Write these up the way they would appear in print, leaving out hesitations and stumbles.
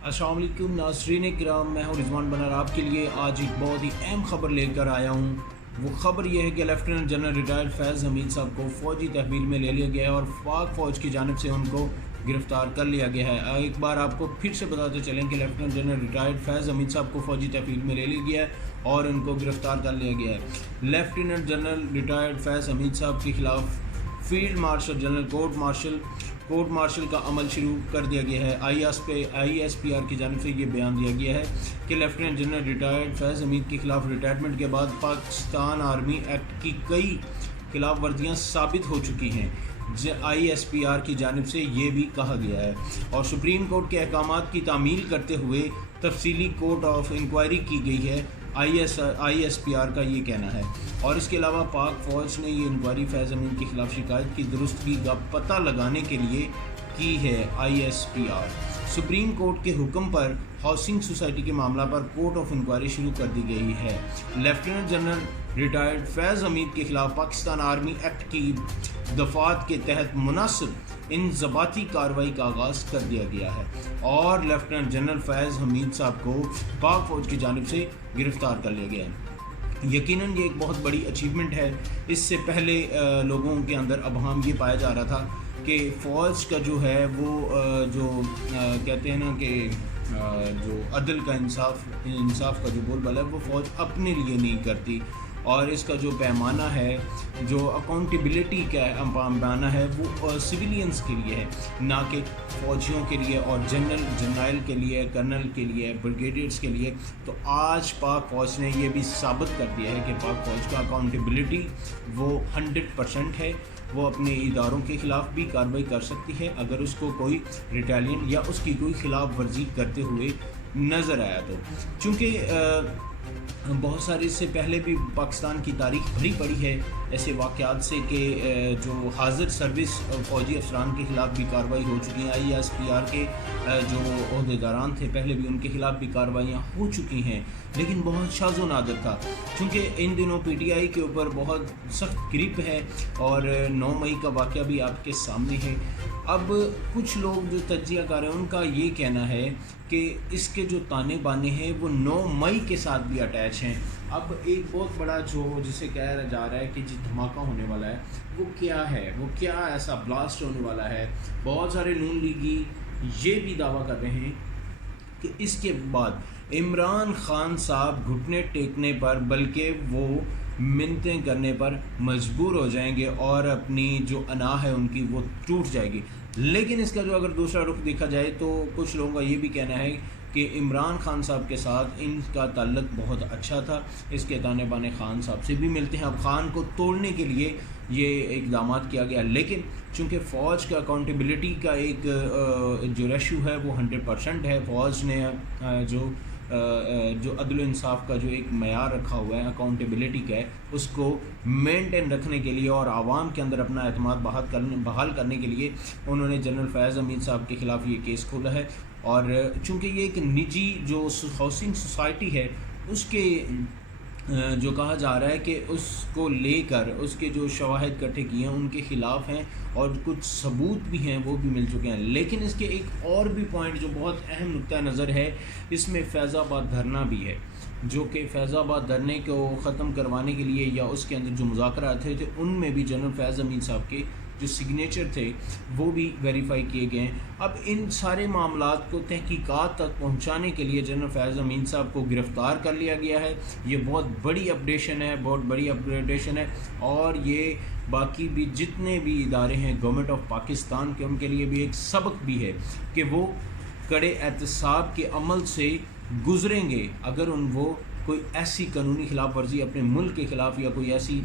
अस्सलाम वालेकुम नाज़रीन किराम, मैं हूँ रिजवान बनार आपके लिए आज एक बहुत ही अहम ख़बर लेकर आया हूँ। वो ख़बर यह है कि lieutenant general retired Faiz Hameed साहब को फ़ौजी तहवील में ले लिया गया है और पाक फ़ौज की जानिब से उनको गिरफ़्तार कर लिया गया है। एक बार आपको फिर से बताते चलें कि lieutenant general retired Faiz Hameed साहब को फ़ौजी तहवील में ले लिया गया है और उनको गिरफ़्तार कर लिया गया है। Lieutenant general retired Faiz Hameed साहब के ख़िलाफ़ field marshal general court martial का अमल शुरू कर दिया गया है। ISPR की जानिब से ये बयान दिया गया है कि lieutenant general retired Faiz Hamid के ख़िलाफ़ रिटायरमेंट के बाद पाकिस्तान आर्मी एक्ट की कई खिलाफ वर्जियाँ साबित हो चुकी हैं। ISPR की जानिब से ये भी कहा गया है और सुप्रीम कोर्ट के अहकामात की तामील करते हुए तफसीली कोर्ट ऑफ इंक्वायरी की गई है। ISPR का ये कहना है और इसके अलावा पाक फ़ौज ने ये इंक्वायरी फैज़ हमीद के ख़िलाफ़ शिकायत की दुरुस्तगी का पता लगाने के लिए की है। ISPR सुप्रीम कोर्ट के हुक्म पर हाउसिंग सोसाइटी के मामला पर कोर्ट ऑफ इंक्वायरी शुरू कर दी गई है। Lieutenant general retired Faiz Hamid के ख़िलाफ़ पाकिस्तान आर्मी एक्ट की दफ़ात के तहत मुनासिब इंज़बाती कार्रवाई का आगाज़ कर दिया गया है और लेफ्टिनेंट जनरल फैज़ हमीद साहब को पाक फ़ौज की जानिब से गिरफ़्तार कर लिया गया है। यकीनन ये एक बहुत बड़ी अचीवमेंट है। इससे पहले लोगों के अंदर अबहम ये पाया जा रहा था कि फ़ौज का जो है वो कहते हैं ना कि जो अदल का इंसाफ का जो बोलबाला है वो फ़ौज अपने लिए नहीं करती और इसका जो पैमाना है, जो अकाउंटेबिलिटी का पैमाना है वो सिविलियंस के लिए है, ना कि फ़ौजियों के लिए और जनरल के लिए, कर्नल के लिए, ब्रिगेडियर्स के लिए। तो आज पाक फ़ौज ने ये भी साबित कर दिया है कि पाक फ़ौज का अकाउंटेबिलिटी वो 100% है। वो अपने इदारों के ख़िलाफ़ भी कार्रवाई कर सकती है अगर उसको कोई रिटेलिएशन या उसकी कोई ख़िलाफ़ वर्जी करते हुए नज़र आया तो। चूँकि बहुत सारे इससे पहले भी पाकिस्तान की तारीख भरी पड़ी है ऐसे वाक़यात से कि जो हाज़िर सर्विस फ़ौजी अफसरान के ख़िलाफ़ भी कार्रवाई हो चुकी हैं। ISPR के जो ओहदेदारान थे पहले भी उनके ख़िलाफ़ भी कार्रवाइयाँ हो चुकी हैं, लेकिन बहुत शाज़ो नादिर था क्योंकि इन दिनों PTI के ऊपर बहुत सख्त ग्रिप है और 9 मई का वाक़या भी आपके सामने है। अब कुछ लोग जो तज्जिया कर रहे हैं उनका ये कहना है कि इसके जो ताने बाने हैं वो 9 मई के साथ भी अटैच हैं। अब एक बहुत बड़ा जो जिसे कहा जा रहा है कि जो धमाका होने वाला है वो क्या है, वो क्या ऐसा ब्लास्ट होने वाला है। बहुत सारे नून लीगी ये भी दावा कर रहे हैं कि इसके बाद इमरान खान साहब घुटने टेकने पर बल्कि वो मिन्नतें करने पर मजबूर हो जाएंगे और अपनी जो अना है उनकी वो टूट जाएगी। लेकिन इसका जो अगर दूसरा रुख देखा जाए तो कुछ लोगों का ये भी कहना है कि इमरान खान साहब के साथ इनका ताल्लुक़ बहुत अच्छा था, इसके ताने बाने खान साहब से भी मिलते हैं। अब खान को तोड़ने के लिए ये इक़दाम किया गया, लेकिन चूँकि फ़ौज का अकाउंटेबिलिटी का एक जो रेशो है वो 100% है। फ़ौज ने जो अदल इंसाफ का जो एक मयार रखा हुआ है अकाउंटेबिलिटी का है उसको मेंटेन रखने के लिए और आवाम के अंदर अपना एतमाद बहाल करने के लिए उन्होंने जनरल फैज़ हमीद साहब के ख़िलाफ़ ये केस खोला है। और चूँकि ये एक निजी जो हाउसिंग सोसाइटी है उसके जो कहा जा रहा है कि उसको लेकर उसके जो शवाहिद इकट्ठे किए हैं उनके ख़िलाफ़ हैं और कुछ सबूत भी हैं वो भी मिल चुके हैं। लेकिन इसके एक और भी पॉइंट जो बहुत अहम नुक्ता नज़र है, इसमें फैज़ाबाद धरना भी है, जो कि फैज़ाबाद धरने को ख़त्म करवाने के लिए या उसके अंदर जो मुज़ाकरात थे उनमें भी जनरल फैज़ हमीद साहब के जो सिग्नेचर थे वो भी वेरीफाई किए गए हैं। अब इन सारे मामलात को तहकीकात तक पहुंचाने के लिए जनरल फैज़ हमीद साहब को गिरफ़्तार कर लिया गया है। ये बहुत बड़ी अपडेशन है, बहुत बड़ी अपडेशन है और ये बाकी भी जितने भी इदारे हैं गवर्नमेंट ऑफ पाकिस्तान के उनके लिए भी एक सबक भी है कि वो कड़े एहतसाब के अमल से गुज़रेंगे अगर वो कोई ऐसी कानूनी ख़िलाफ़ वर्जी अपने मुल्क के ख़िलाफ़ या कोई ऐसी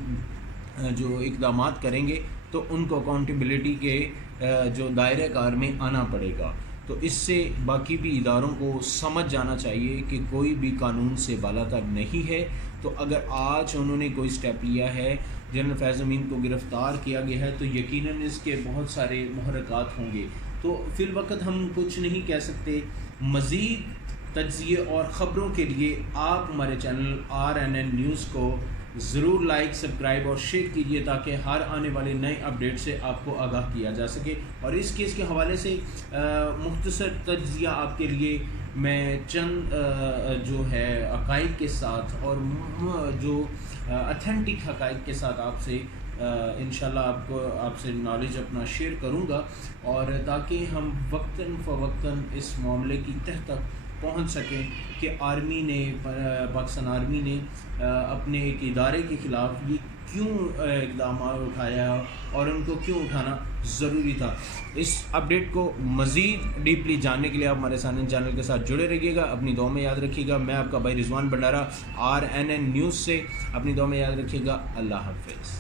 जो इक़दाम करेंगे तो उनको अकाउंटेबिलिटी के जो दायरे कार में आना पड़ेगा। तो इससे बाकी भी इदारों को समझ जाना चाहिए कि कोई भी कानून से बालातर नहीं है। तो अगर आज उन्होंने कोई स्टेप लिया है, जनरल फैज़ हमीद को गिरफ़्तार किया गया है, तो यकीनन इसके बहुत सारे मुहर्रिकात होंगे। तो फ़िलवक़्त हम कुछ नहीं कह सकते। मज़ीद तज्ज़िये और ख़बरों के लिए आप हमारे चैनल RNN न्यूज़ को ضرور لائک سبسکرائب اور شیئر کیجیے تاکہ ہر آنے والے نئے اپڈیٹ سے آپ کو آگاہ کیا جا سکے. اور اس کیس کے حوالے سے مختصر تجزیہ آپ کے لیے میں چند جو ہے حقائق کے ساتھ اور جو اتھینٹک حقائق کے ساتھ آپ سے انشاءاللہ آپ سے نالج اپنا شیئر کروں گا، اور تاکہ ہم وقتاً فوقتاً اس معاملے کی تہ تک پہنچ سکیں کہ آرمی نے پاکستان آرمی نے اپنے ایک ادارے کے خلاف یہ کیوں اقدامات اٹھایا اور ان کو کیوں اٹھانا ضروری تھا. اس اپڈیٹ کو مزید ڈیپلی جاننے کے لیے آپ ہمارے چینل کے ساتھ جڑے رہیے گا. اپنی دعا میں یاد رکھیے گا. میں آپ کا بھائی رضوان بنڈارا RNN نیوز سے. اپنی دعا میں یاد رکھیے گا. اللہ حافظ.